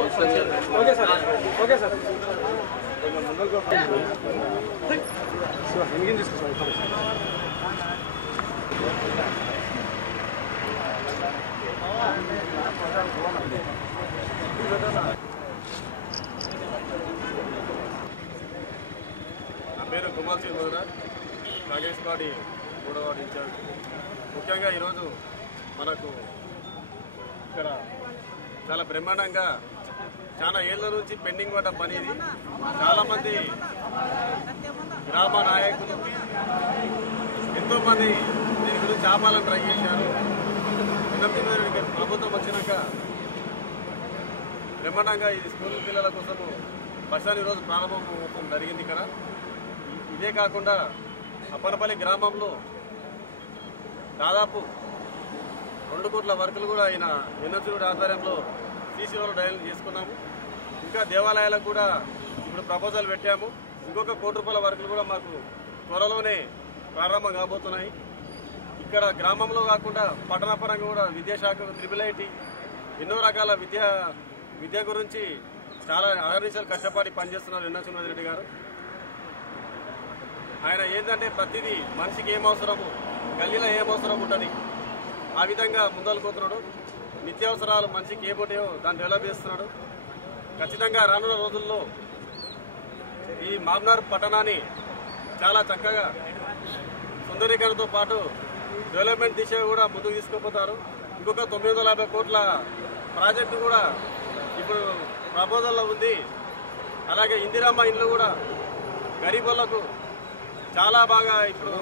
Okay sir okay sir ఇంకేం తీసుకొస్తాను నా పేరు కుమార్ సింగ్ మధురాజ్, కాంగ్రెస్ పార్టీ 3వ వార్డు ఇన్ఛార్జ్. ముఖ్యంగా ఈరోజు మనకు ఇక్కడ చాలా బ్రహ్మాండంగా చాలా ఏళ్ళ నుంచి పెండింగ్ పడ్డ పని ఇది. చాలామంది గ్రామ నాయకులు ఎంతోమంది దీని గురించి ఆపాలని ట్రై చేశారు. ప్రభుత్వం వచ్చినాక బ్రహ్మాండంగా ఇది స్కూల్ పిల్లల కోసము బస్టాండ్ ఈరోజు ప్రారంభం జరిగింది. ఇక్కడ ఇదే కాకుండా అప్పనపల్లి గ్రామంలో దాదాపు 2 కోట్ల వర్కులు కూడా ఆయన వినతుడి ఆధ్వర్యంలో సీసీ రోడ్లు డైల్ చేసుకున్నాము. ఇంకా దేవాలయాలకు కూడా ఇప్పుడు ప్రపోజల్ పెట్టాము. ఇంకొక 1 కోటి రూపాయల వర్కులు కూడా మాకు త్వరలోనే ప్రారంభం కాబోతున్నాయి. ఇక్కడ గ్రామంలో కాకుండా పట్టణపరంగా కూడా విద్యాశాఖ IIIT ఎన్నో రకాల విద్య గురించి చాలా అహర్నిశలు కష్టపడి పనిచేస్తున్నారు వెన్నసింహారెడ్డి గారు. ఆయన ఏంటంటే ప్రతిదీ మనిషికి ఏం అవసరము, గల్లీలో ఏం అవసరం ఉంటుంది ఆ విధంగా ముందలుపోతున్నాడు. నిత్యావసరాలు మనిషికి ఏమోటో దాన్ని డెవలప్ చేస్తున్నాడు. ఖచ్చితంగా రానున్న రోజుల్లో ఈ మామ్నార్ పట్టణాన్ని చాలా చక్కగా సుందరీకరణతో పాటు డెవలప్మెంట్ దిశగా కూడా ముందుకు తీసుకుపోతారు. ఇంకొక 950 కోట్ల ప్రాజెక్టు కూడా ఇప్పుడు ప్రపోజల్లో ఉంది. అలాగే ఇందిరమ్మ ఇండ్లు కూడా గరీబులకు చాలా బాగా ఇప్పుడు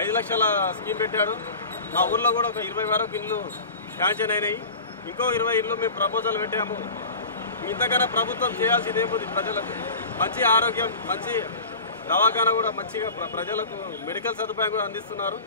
5 లక్షల స్కీమ్ పెట్టాడు. మా ఊర్లో కూడా ఒక 20 వరకు ఇండ్లు శాంక్షన్ అయినాయి. ఇంకో 20 ఇండ్లు మేము ప్రపోజల్ పెట్టాము. ఇంతకన్నా ప్రభుత్వం చేయాల్సింది ఏముంది? ప్రజలకు మంచి ఆరోగ్యం, మంచి దవాఖానా కూడా మంచిగా ప్రజలకు మెడికల్ సదుపాయం కూడా అందిస్తున్నారు.